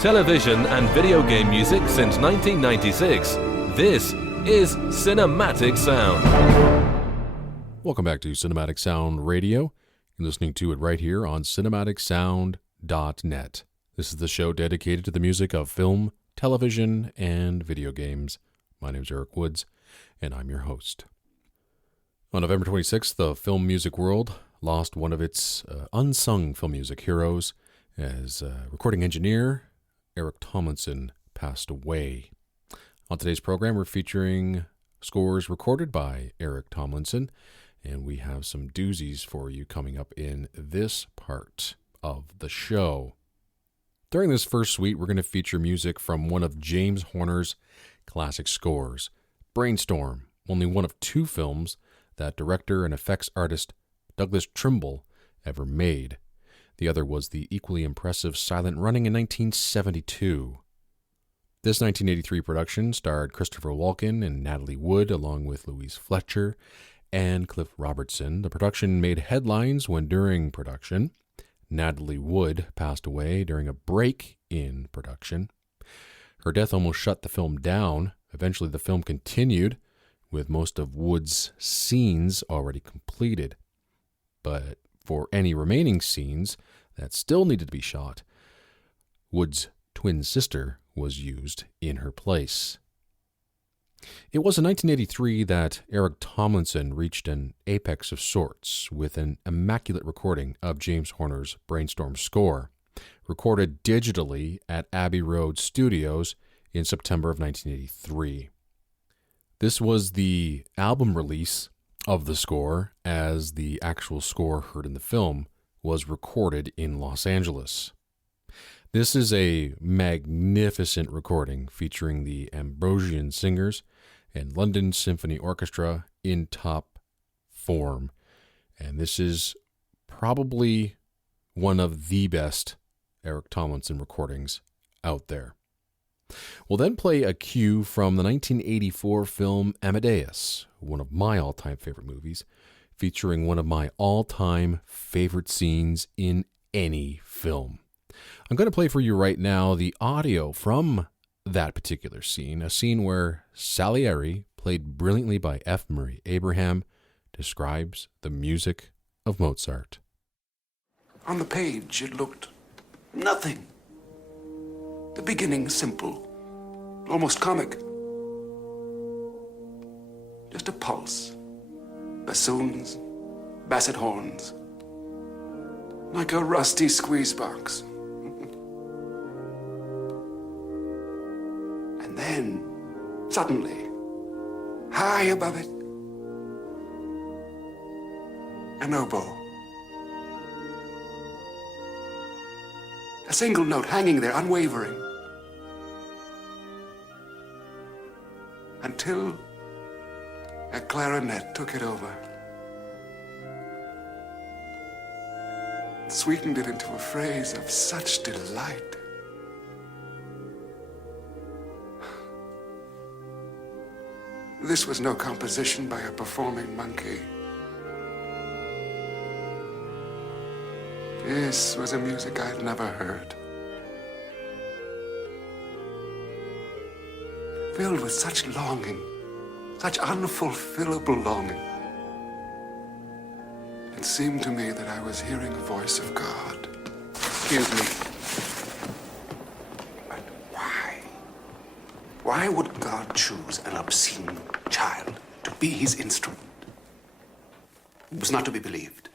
television and video game music since 1996. This is Cinematic Sound. Welcome back to Cinematic Sound Radio. You're listening to it right here on cinematicsound.net. This is the show dedicated to the music of film, television, and video games. My name is Eric Woods, and I'm your host. On November 26th, the film music world lost one of its unsung film music heroes as recording engineer Eric Tomlinson passed away. On today's program, we're featuring scores recorded by Eric Tomlinson, and we have some doozies for you coming up in this part of the show. During this first suite, we're going to feature music from one of James Horner's classic scores, Brainstorm, only one of two films that director and effects artist Douglas Trimble ever made. The other was the equally impressive Silent Running in 1972. This 1983 production starred Christopher Walken and Natalie Wood, along with Louise Fletcher and Cliff Robertson. The production made headlines when during production, Natalie Wood passed away during a break in production. Her death almost shut the film down. Eventually, the film continued with most of Wood's scenes already completed. But for any remaining scenes that still needed to be shot, Wood's twin sister was used in her place. It was in 1983 that Eric Tomlinson reached an apex of sorts with an immaculate recording of James Horner's Brainstorm score, recorded digitally at Abbey Road Studios in September of 1983. This was the album release of the score, as the actual score heard in the film was recorded in Los Angeles. This is a magnificent recording featuring the Ambrosian Singers and London Symphony Orchestra in top form. And this is probably one of the best Eric Tomlinson recordings out there. We'll then play a cue from the 1984 film Amadeus, one of my all-time favorite movies, featuring one of my all-time favorite scenes in any film. I'm going to play for you right now the audio from that particular scene, a scene where Salieri, played brilliantly by F. Murray Abraham, describes the music of Mozart. On the page, it looked nothing. The beginning simple, almost comic. Just a pulse, bassoons, basset horns, like a rusty squeeze box. And then, suddenly, high above it, an oboe. A single note hanging there, unwavering. Until a clarinet took it over. Sweetened it into a phrase of such delight. This was no composition by a performing monkey. This was a music I'd never heard. Filled with such longing, such unfulfillable longing. It seemed to me that I was hearing the voice of God. Excuse me. But why? Why would God choose an obscene child to be his instrument? It was not to be believed.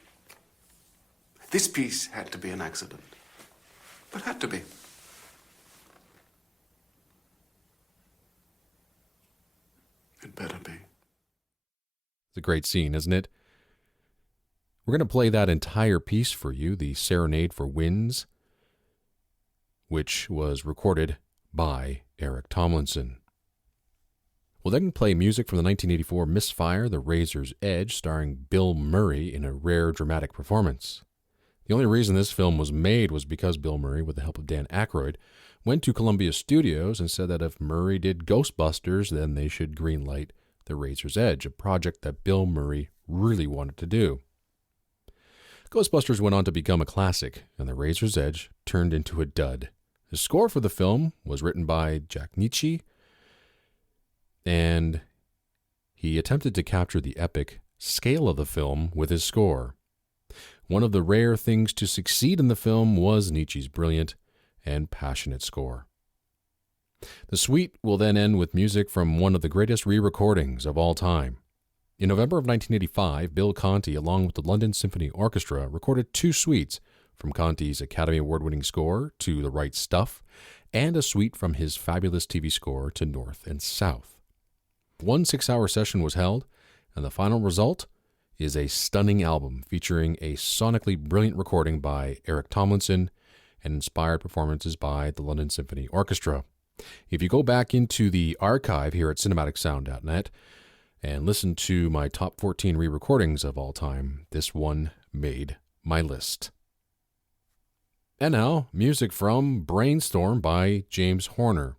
This piece had to be an accident, but had to be. It better be. It's a great scene, isn't it? We're going to play that entire piece for you, the Serenade for Winds, which was recorded by Eric Tomlinson. We'll then play music from the 1984 Misfire, The Razor's Edge, starring Bill Murray in a rare dramatic performance. The only reason this film was made was because Bill Murray, with the help of Dan Aykroyd, went to Columbia Studios and said that if Murray did Ghostbusters, then they should greenlight The Razor's Edge, a project that Bill Murray really wanted to do. Ghostbusters went on to become a classic, and The Razor's Edge turned into a dud. The score for the film was written by Jack Nitzsche, and he attempted to capture the epic scale of the film with his score. One of the rare things to succeed in the film was Nitzsche's brilliant and passionate score. The suite will then end with music from one of the greatest re-recordings of all time. In November of 1985, Bill Conti, along with the London Symphony Orchestra, recorded 2 suites from Conti's Academy Award-winning score to The Right Stuff, and a suite from his fabulous TV score to North and South. One 6-hour session was held, and the final result is a stunning album featuring a sonically brilliant recording by Eric Tomlinson and inspired performances by the London Symphony Orchestra. If you go back into the archive here at cinematicsound.net and listen to my top 14 re-recordings of all time, this one made my list. And now, music from Brainstorm by James Horner,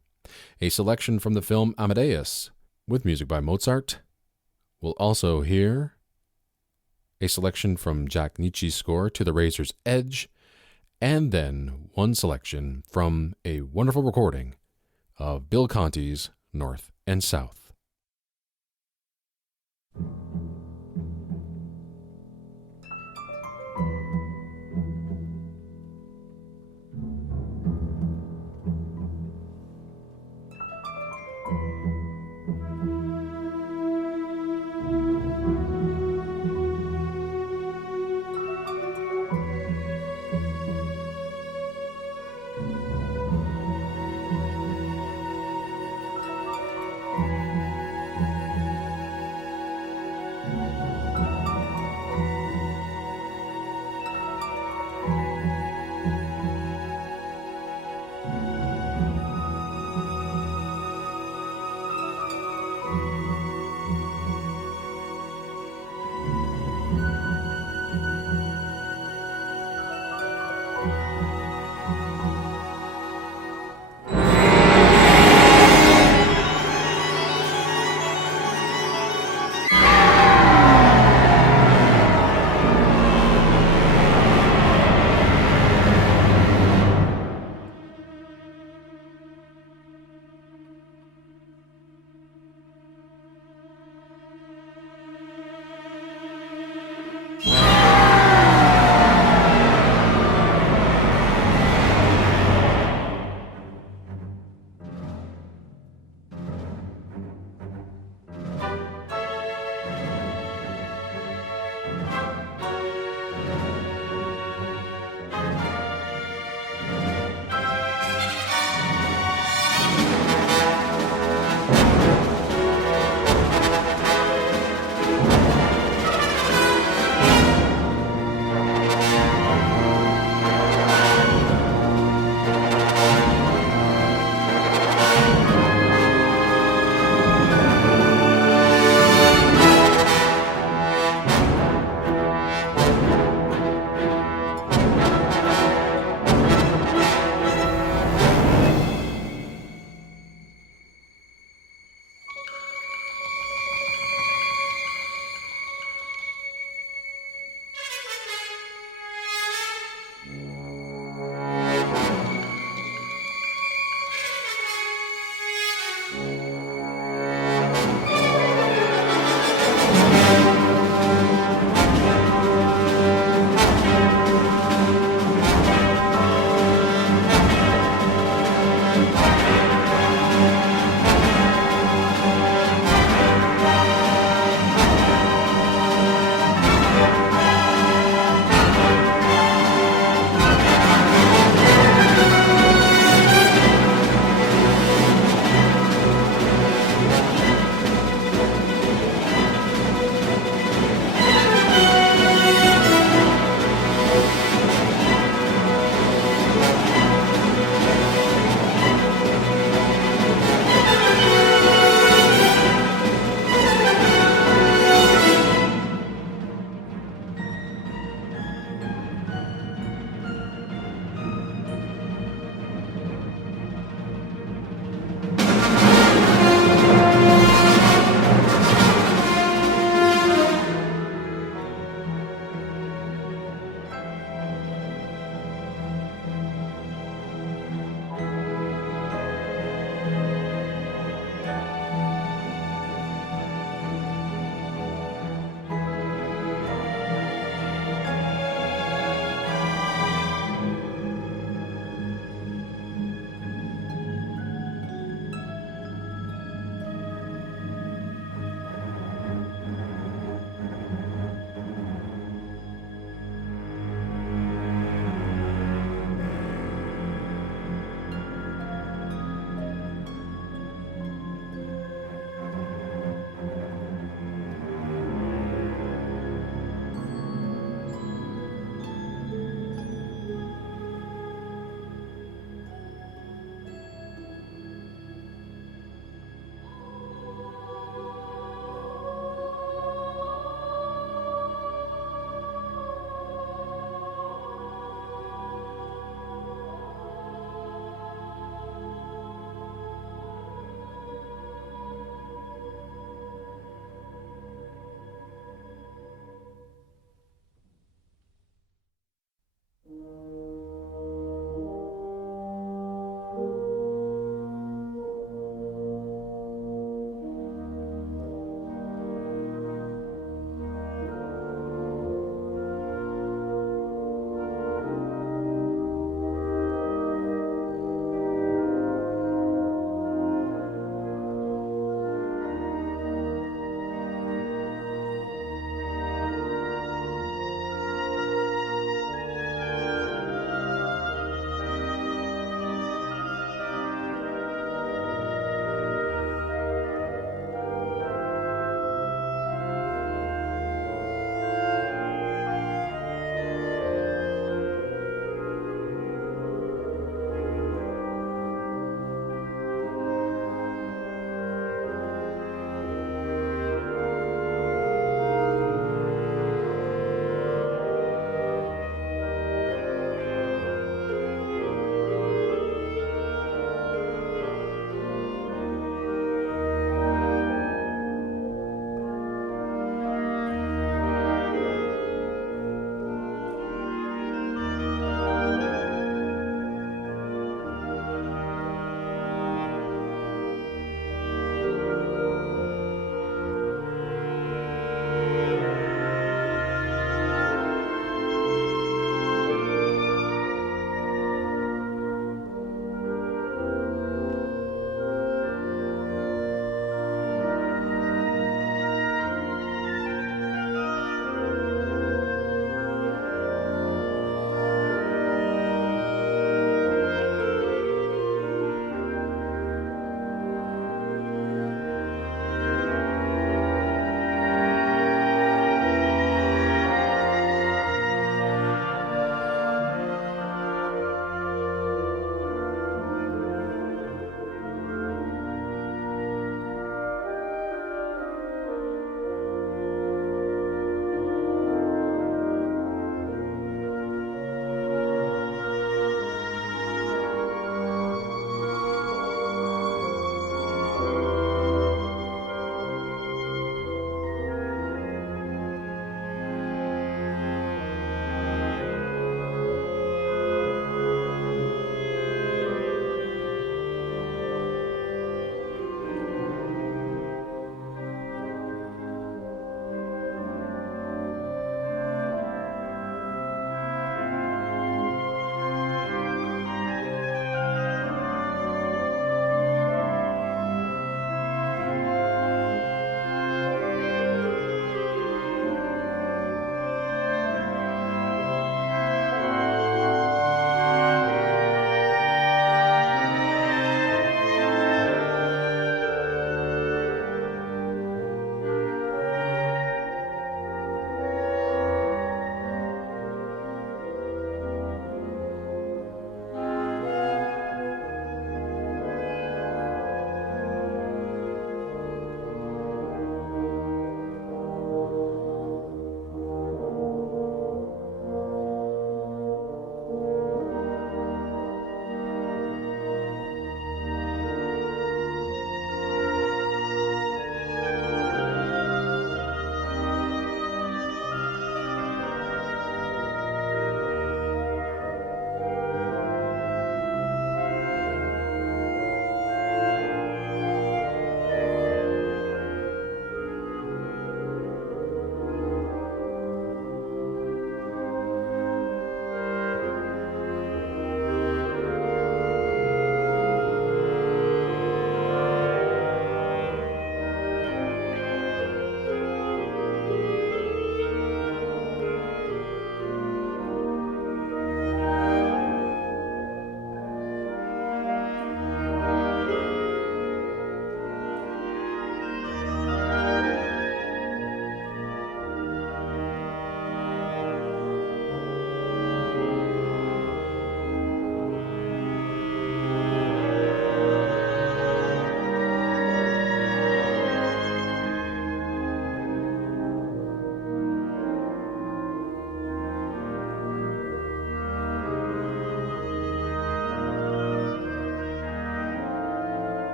a selection from the film Amadeus, with music by Mozart. We'll also hear a selection from Jack Nitzsche's score to The Razor's Edge, and then one selection from a wonderful recording of Bill Conti's North and South.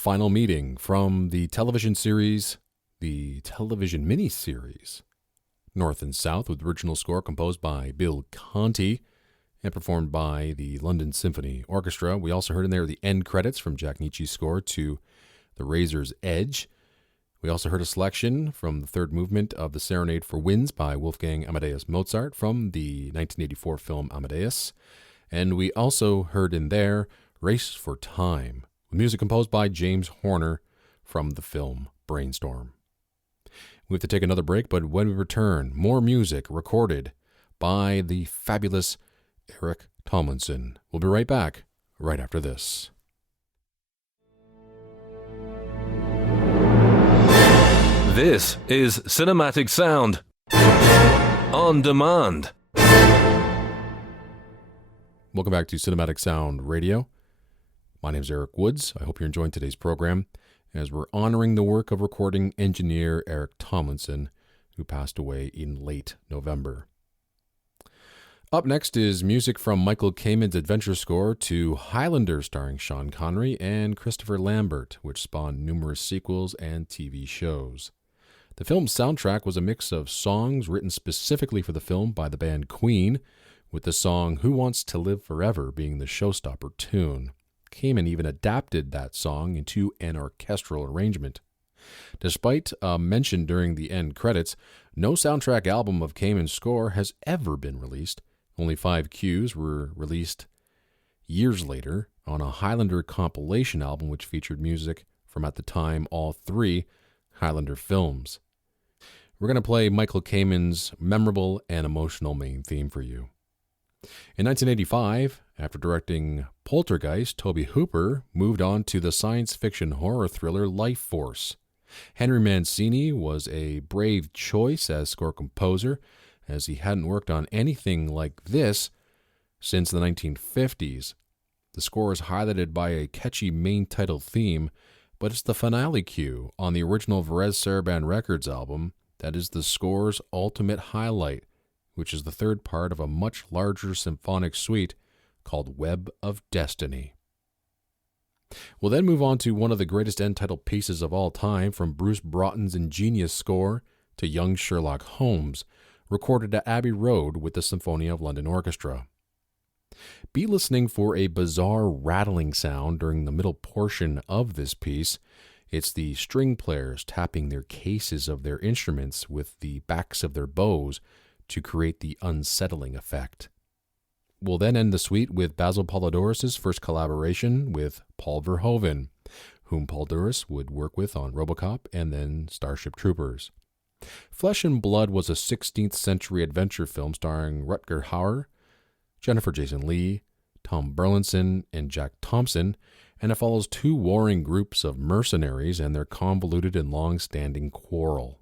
Final Meeting from the television mini-series, North and South, with original score composed by Bill Conti and performed by the London Symphony Orchestra. We also heard in there the end credits from Jack Nitzsche's score to The Razor's Edge. We also heard a selection from the third movement of the Serenade for Winds by Wolfgang Amadeus Mozart from the 1984 film Amadeus. And we also heard in there Race for Time, with music composed by James Horner from the film Brainstorm. We have to take another break, but when we return, more music recorded by the fabulous Eric Tomlinson. We'll be right back right after this. This is Cinematic Sound on demand. Welcome back to Cinematic Sound Radio. My name is Eric Woods. I hope you're enjoying today's program as we're honoring the work of recording engineer Eric Tomlinson, who passed away in late November. Up next is music from Michael Kamen's adventure score to Highlander, starring Sean Connery and Christopher Lambert, which spawned numerous sequels and TV shows. The film's soundtrack was a mix of songs written specifically for the film by the band Queen, with the song Who Wants to Live Forever being the showstopper tune. Kamen even adapted that song into an orchestral arrangement. Despite a mention during the end credits, no soundtrack album of Kamen's score has ever been released. Only 5 cues were released years later on a Highlander compilation album which featured music from, at the time, all 3 Highlander films. We're going to play Michael Kamen's memorable and emotional main theme for you. In 1985, after directing Poltergeist, Tobe Hooper moved on to the science fiction horror thriller Life Force. Henry Mancini was a brave choice as score composer, as he hadn't worked on anything like this since the 1950s. The score is highlighted by a catchy main title theme, but it's the finale cue on the original Varese Sarabande Records album that is the score's ultimate highlight, which is the third part of a much larger symphonic suite called Web of Destiny. We'll then move on to one of the greatest end title pieces of all time, from Bruce Broughton's ingenious score to Young Sherlock Holmes, recorded at Abbey Road with the Symphony of London Orchestra. Be listening for a bizarre rattling sound during the middle portion of this piece. It's the string players tapping their cases of their instruments with the backs of their bows to create the unsettling effect. We'll then end the suite with Basil Polidoris' first collaboration with Paul Verhoeven, whom Polidoris would work with on RoboCop and then Starship Troopers. Flesh and Blood was a 16th century adventure film starring Rutger Hauer, Jennifer Jason Leigh, Tom Burlinson, and Jack Thompson, and it follows 2 warring groups of mercenaries and their convoluted and long-standing quarrel.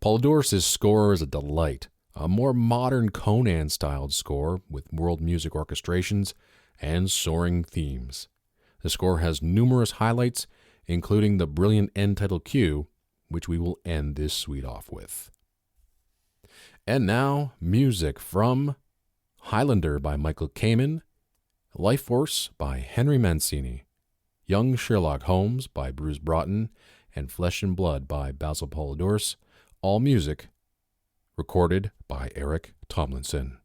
Polidoris' score is a delight, a more modern Conan-styled score with world music orchestrations and soaring themes. The score has numerous highlights, including the brilliant end title cue, which we will end this suite off with. And now, music from Highlander by Michael Kamen, Life Force by Henry Mancini, Young Sherlock Holmes by Bruce Broughton, and Flesh and Blood by Basil Polidoris, all music recorded by Eric Tomlinson.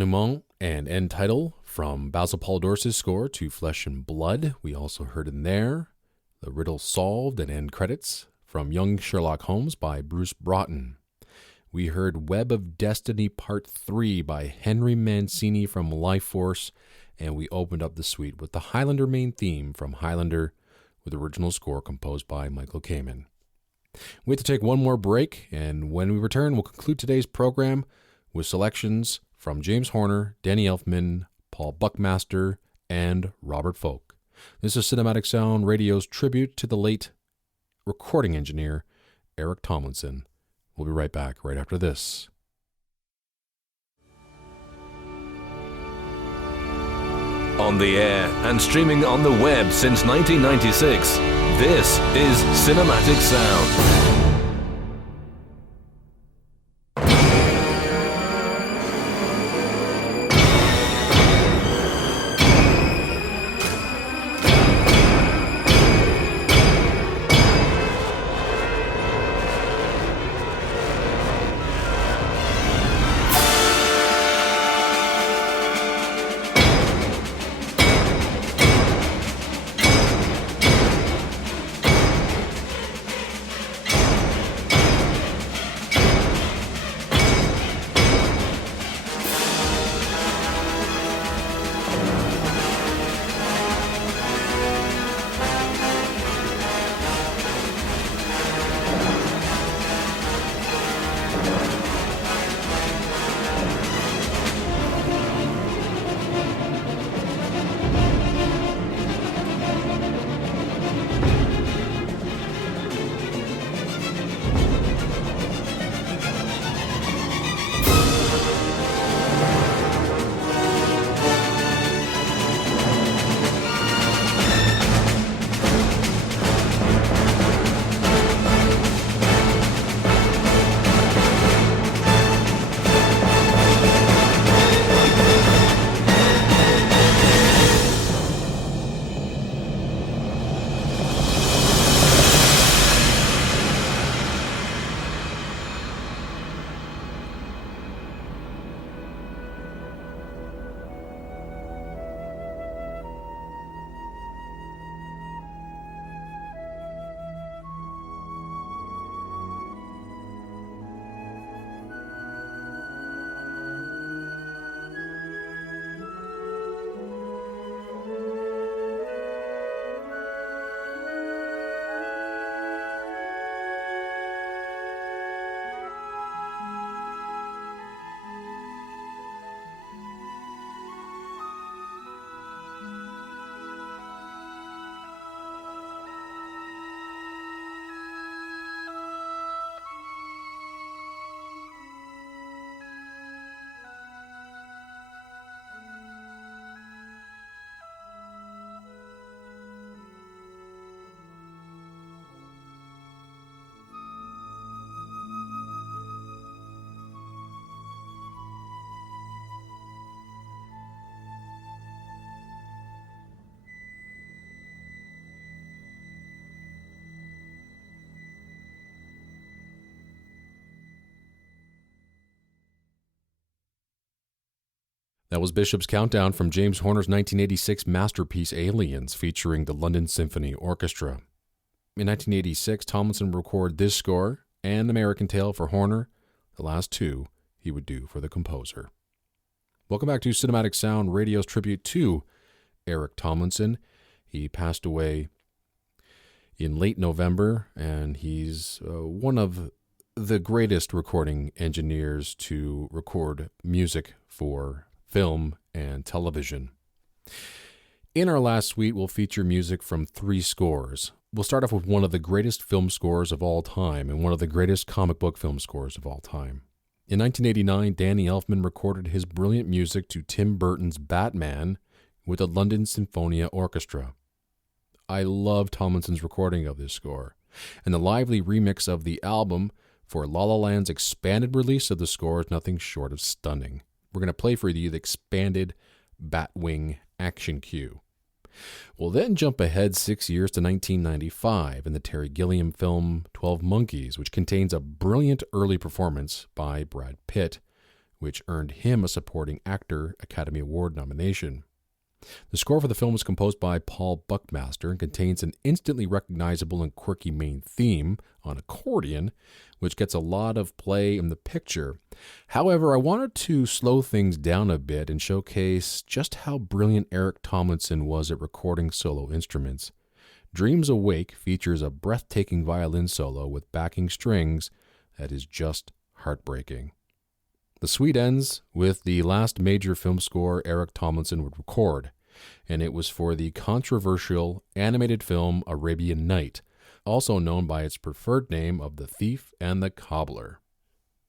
denouement and end title from Basil Paul Dorse's score to Flesh and Blood. We also heard in there The Riddle Solved and end credits from Young Sherlock Holmes by Bruce Broughton. We heard Web of Destiny Part 3 by Henry Mancini from Life Force, and we opened up the suite with the Highlander main theme from Highlander with original score composed by Michael Kamen. We have to take one more break, and when we return, we'll conclude today's program with selections from James Horner, Danny Elfman, Paul Buckmaster, and Robert Folk. This is Cinematic Sound Radio's tribute to the late recording engineer, Eric Tomlinson. We'll be right back right after this. On the air and streaming on the web since 1996, this is Cinematic Sound. That was Bishop's Countdown from James Horner's 1986 masterpiece Aliens, featuring the London Symphony Orchestra. In 1986, Tomlinson recorded this score and American Tail for Horner, the last two he would do for the composer. Welcome back to Cinematic Sound Radio's tribute to Eric Tomlinson. He passed away in late November, and he's one of the greatest recording engineers to record music for film and television. In our last suite, we'll feature music from three scores. We'll start off with one of the greatest film scores of all time and one of the greatest comic book film scores of all time. In 1989, Danny Elfman recorded his brilliant music to Tim Burton's Batman with the London Sinfonia Orchestra. I love Tomlinson's recording of this score, and the lively remix of the album for La La Land's expanded release of the score is nothing short of stunning. We're going to play for you the expanded Batwing action cue. We'll then jump ahead 6 years to 1995 in the Terry Gilliam film 12 Monkeys, which contains a brilliant early performance by Brad Pitt which earned him a Supporting Actor Academy Award nomination. The score for the film was composed by Paul Buckmaster and contains an instantly recognizable and quirky main theme on accordion, which gets a lot of play in the picture. However, I wanted to slow things down a bit and showcase just how brilliant Eric Tomlinson was at recording solo instruments. Dreams Awake features a breathtaking violin solo with backing strings that is just heartbreaking. The suite ends with the last major film score Eric Tomlinson would record, and it was for the controversial animated film Arabian Night, also known by its preferred name of The Thief and the Cobbler.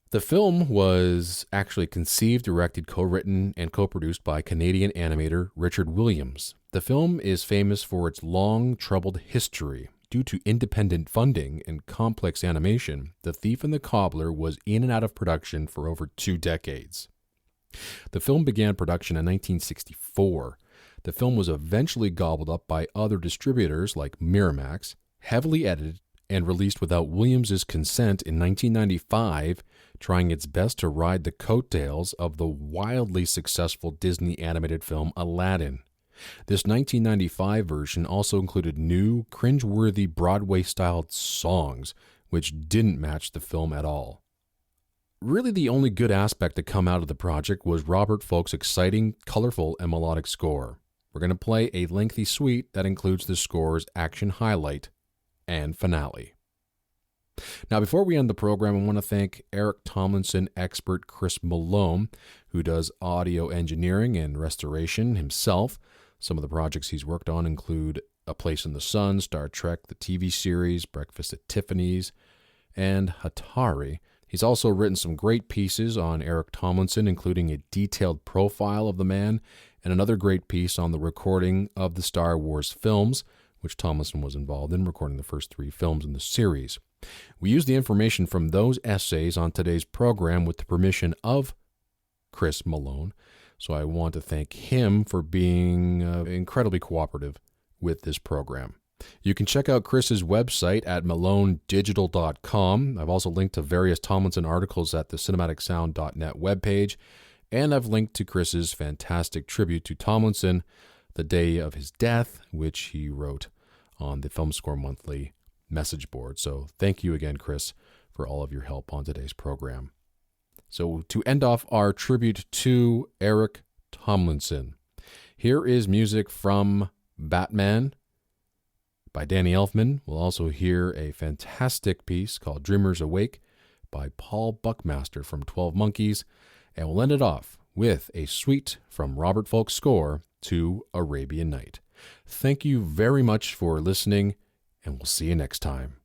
The film was actually conceived, directed, co-written, and co-produced by Canadian animator Richard Williams. The film is famous for its long, troubled history. Due to independent funding and complex animation, The Thief and the Cobbler was in and out of production for over 2 decades. The film began production in 1964. The film was eventually gobbled up by other distributors like Miramax, heavily edited, and released without Williams' consent in 1995, trying its best to ride the coattails of the wildly successful Disney animated film Aladdin. This 1995 version also included new, cringe-worthy Broadway-styled songs, which didn't match the film at all. Really, the only good aspect to come out of the project was Robert Folk's exciting, colorful, and melodic score. We're going to play a lengthy suite that includes the score's action highlight and finale. Now, before we end the program, I want to thank Eric Tomlinson expert Chris Malone, who does audio engineering and restoration himself. Some of the projects he's worked on include A Place in the Sun, Star Trek, the TV series, Breakfast at Tiffany's, and Hatari. He's also written some great pieces on Eric Tomlinson, including a detailed profile of the man and another great piece on the recording of the Star Wars films, which Tomlinson was involved in, recording the first 3 films in the series. We use the information from those essays on today's program with the permission of Chris Malone. So I want to thank him for being incredibly cooperative with this program. You can check out Chris's website at malonedigital.com. I've also linked to various Tomlinson articles at the cinematicsound.net webpage, and I've linked to Chris's fantastic tribute to Tomlinson, the day of his death, which he wrote on the Film Score Monthly message board. So thank you again, Chris, for all of your help on today's program. So to end off our tribute to Eric Tomlinson, here is music from Batman by Danny Elfman. We'll also hear a fantastic piece called Dreamers Awake by Paul Buckmaster from 12 Monkeys, and we'll end it off with a suite from Robert Folk's score to Arabian Night. Thank you very much for listening, and we'll see you next time.